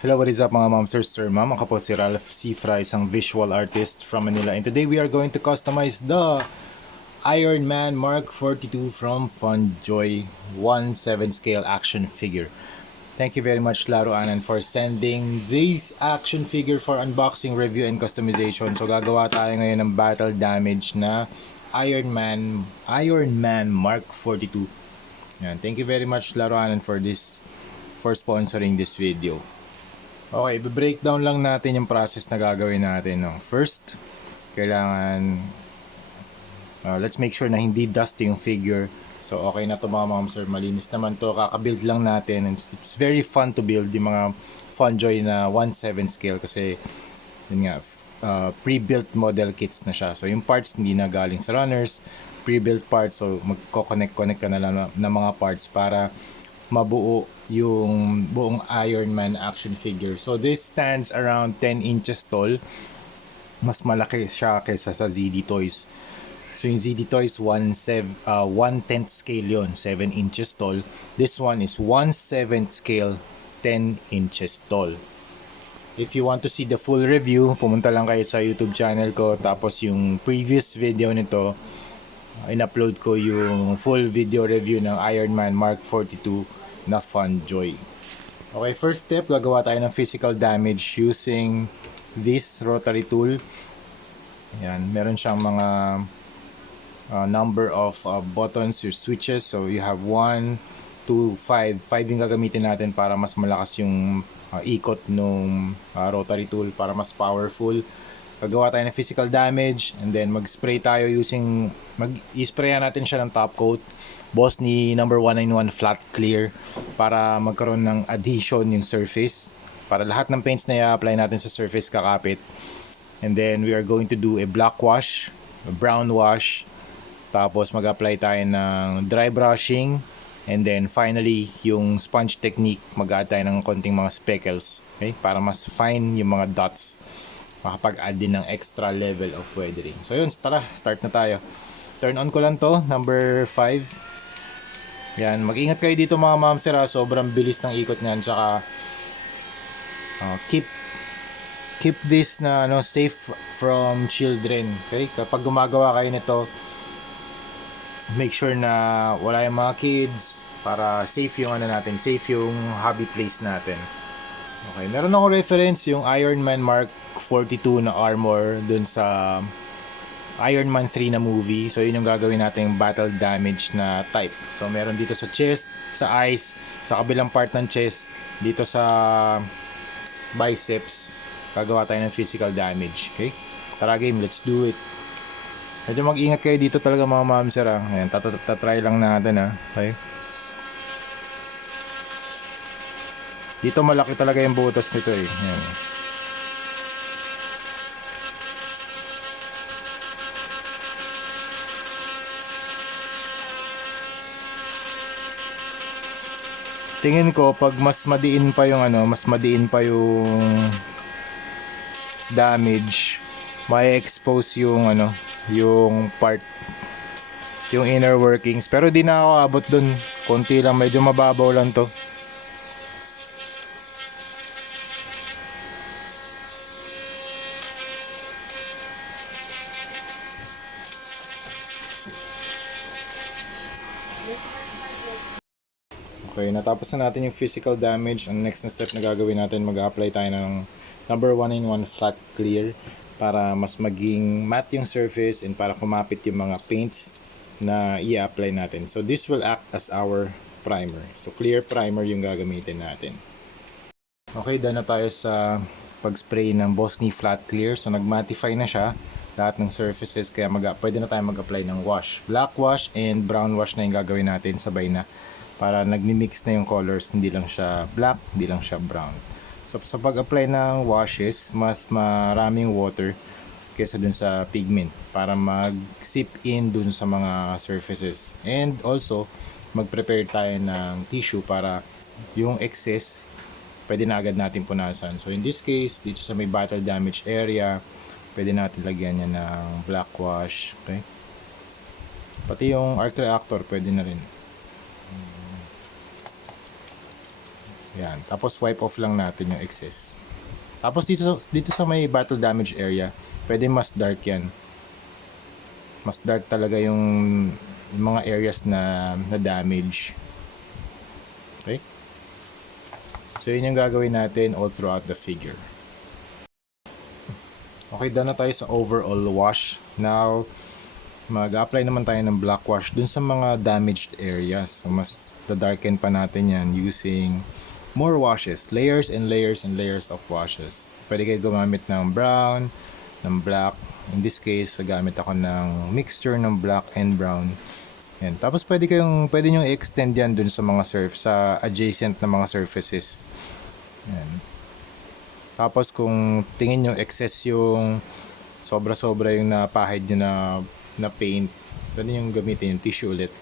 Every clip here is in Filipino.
Hello, what is up mga ma'am, sir, ma'am? Ako po si Ralph Cifra, isang visual artist from Manila. And today we are going to customize the Iron Man Mark 42 from FunJoy 1/7 scale action figure. Thank you very much, Laro Anan, for sending this action figure for unboxing, review, and customization. So gagawa tayo ngayon ng battle damage na Iron Man Mark 42. Yan. Thank you very much, Laro Anan, for sponsoring this video. Okay, breakdown lang natin yung process na gagawin natin. No? First, kailangan let's make sure na hindi dusty yung figure. So okay na to mga ma'am sir, malinis naman to, kaka-build lang natin. And it's very fun to build yung mga FunJoy na 1/7 scale kasi yun nga, pre-built model kits na siya. So yung parts hindi na galing sa runners, pre-built parts, so magko-connect ka na lang ng mga parts para mabuo yung buong Iron Man action figure. So this stands around 10 inches tall. Mas malaki siya kaysa sa ZD Toys. So yung ZD Toys 1/10 scale yon, 7 inches tall. This one is 1/7 scale, 10 inches tall. If you want to see the full review, pumunta lang kayo sa YouTube channel ko. Tapos yung previous video nito, in-upload ko yung full video review ng Iron Man Mark 42 na FunJoy. Okay, first step, gagawa tayo ng physical damage using this rotary tool. Yan, meron siyang mga number of buttons or switches. So you have 1, 2, 5. 5 yung gagamitin natin para mas malakas yung ikot ng rotary tool, para mas powerful. Gagawa tayo ng physical damage and then mag-spray tayo using, mag-i-sprayan natin siya ng top coat. Boss ni number 191 flat clear para magkaroon ng adhesion yung surface, para lahat ng paints na i-apply natin sa surface kakapit. And then we are going to do a black wash, a brown wash, tapos mag-apply tayo ng dry brushing, and then finally yung sponge technique, mag-add tayo ng konting mga speckles, okay, para mas fine yung mga dots, makapag-add din ng extra level of weathering. So yun, tara, start na tayo. Turn on ko lang to, number 5. Yan, mag-ingat kayo dito mga ma'am sir, sobrang bilis ng ikot niyan. Tsaka keep this na safe from children. Okay? Kapag gumagawa kayo nito, make sure na wala yung mga kids para safe yung natin, safe yung hobby place natin. Okay, meron akong reference yung Iron Man Mark 42 na armor dun sa Iron Man 3 na movie. So yun yung gagawin natin battle damage na type. So meron dito sa chest, sa eyes, sa kabilang part ng chest, dito sa biceps. Gagawa tayo ng physical damage. Okay? Tara game, let's do it. Medyo mag-ingat kayo dito talaga mga ma'am sir. Ayan, tatry lang natin Okay? Dito malaki talaga yung butas nito Ayan. Tingin ko pag mas madiin pa yung mas madiin pa yung damage, may expose yung yung part, yung inner workings. Pero di na ako abot dun, konti lang, medyo mababaw lang to. Okay, natapos na natin yung physical damage. Ang next na step na gagawin natin, mag-apply tayo ng number 191 flat clear para mas maging matte yung surface and para kumapit yung mga paints na i-apply natin. So this will act as our primer. So clear primer yung gagamitin natin. Okay, done na tayo sa pag-spray ng Boss ni flat clear. So nag-mattify na siya lahat ng surfaces, kaya pwede na tayo mag-apply ng wash. Black wash and brown wash na yung gagawin natin sabay na, para nagmi-mix na yung colors, hindi lang siya black, hindi lang siya brown. So sa pag-apply ng washes, mas maraming water kaysa dun sa pigment para mag-seep in dun sa mga surfaces. And also, mag-prepare tayo ng tissue para yung excess pwede na agad natin punasan. So in this case, dito sa may battle damage area, pwede natin lagyan yan ng black wash. Okay? Pati yung arc reactor pwede na rin. Yan. Tapos wipe off lang natin yung excess. Tapos dito sa may battle damage area, pwede mas dark yan. Mas dark talaga yung mga areas na damage. Okay? So yun yung gagawin natin all throughout the figure. Okay, done na tayo sa overall wash. Now, mag-apply naman tayo ng black wash dun sa mga damaged areas. So mas darken pa natin yan using more washes, layers and layers and layers of washes. Pwede kayo gumamit ng brown, ng black. In this case, gamit ako ng mixture ng black and brown. Yan. Tapos pwede nyo i-extend yan dun sa mga sa adjacent na mga surfaces. Yan. Tapos kung tingin nyo excess yung sobra-sobra yung napahid nyo na paint, pwede nyo gamitin yung tissue ulit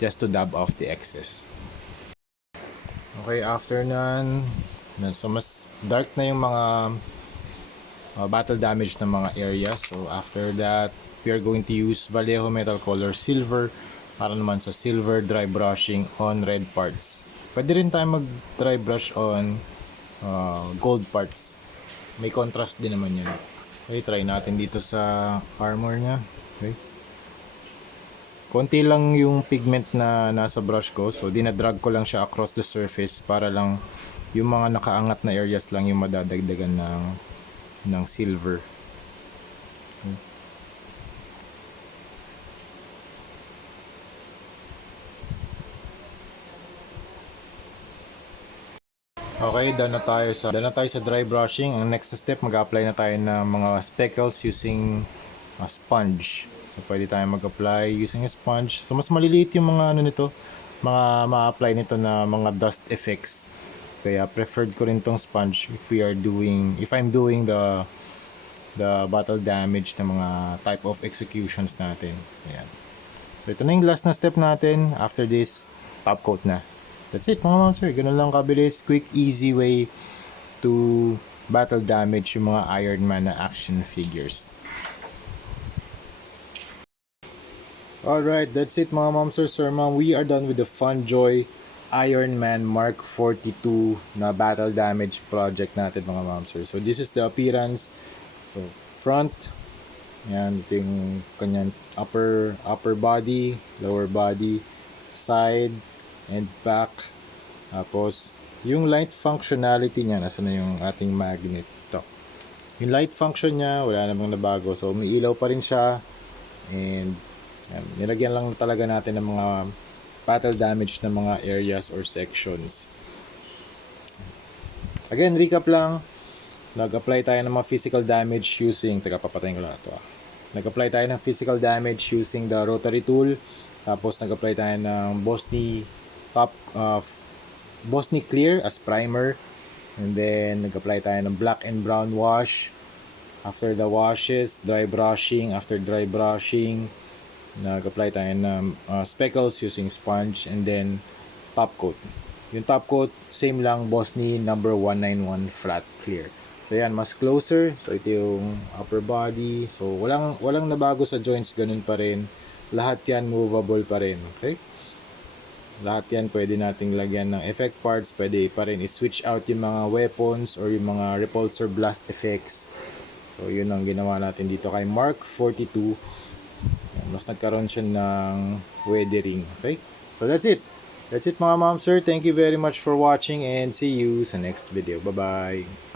just to dab off the excess. Okay, after nun, so mas dark na yung mga battle damage na mga areas. So after that, we are going to use Vallejo Metal Color Silver para naman sa silver dry brushing on red parts. Pwede rin tayo mag dry brush on gold parts. May contrast din naman yun. Okay, try natin dito sa armor nya. Okay. Konti lang yung pigment na nasa brush ko, so dinadrag ko lang siya across the surface para lang yung mga nakaangat na areas lang yung madadagdagan ng silver. Okay. Okay, done na tayo sa dry brushing. Ang next step, mag-apply na tayo ng mga speckles using a sponge. So pwede tayo mag-apply using a sponge. So mas maliliit yung mga nito, mga ma-apply nito na mga dust effects. Kaya preferred ko rin tong sponge if I'm doing the battle damage na mga type of executions natin. So yan. So ito na yung last na step natin. After this, top coat na. That's it mga ma'am sir. Ganun lang kabilis, quick, easy way to battle damage yung mga Iron Man na action figures. Alright, that's it mga ma'am sir, ma'am. We are done with the FunJoy Iron Man Mark 42 na battle damage project natin mga ma'am sir. So this is the appearance. So front, yan, ito yung kanyang upper body, lower body, side, and back. Tapos, yung light functionality niya, nasa na yung ating magnet. Ito. Yung light function niya, wala namang nabago. So, may ilaw pa rin siya. And, yan, nilagyan lang talaga natin ng mga battle damage na mga areas or sections. Again, recap lang. Nag-apply tayo ng mga physical damage using, papatayin ko lang ito. Nag-apply tayo ng physical damage using the rotary tool. Tapos, nag-apply tayo ng Bosny Clear as primer, and then nag-apply tayo ng black and brown wash. After the washes, dry brushing. After dry brushing, nag-apply tayo ng speckles using sponge, and then top coat. Yung top coat, same lang, Bosny number 191 flat clear. So yan, mas closer. So ito yung upper body. So walang nabago sa joints, ganun pa rin. Lahat yan movable pa rin, okay? Lahat yan pwede nating lagyan ng effect parts. Pwede pa rin i-switch out yung mga weapons or yung mga repulsor blast effects. So yun ang ginawa natin dito kay Mark 42. Mas nagkaroon siya ng weathering. Okay? So that's it. That's it mga ma'am sir. Thank you very much for watching and see you sa next video. Bye bye.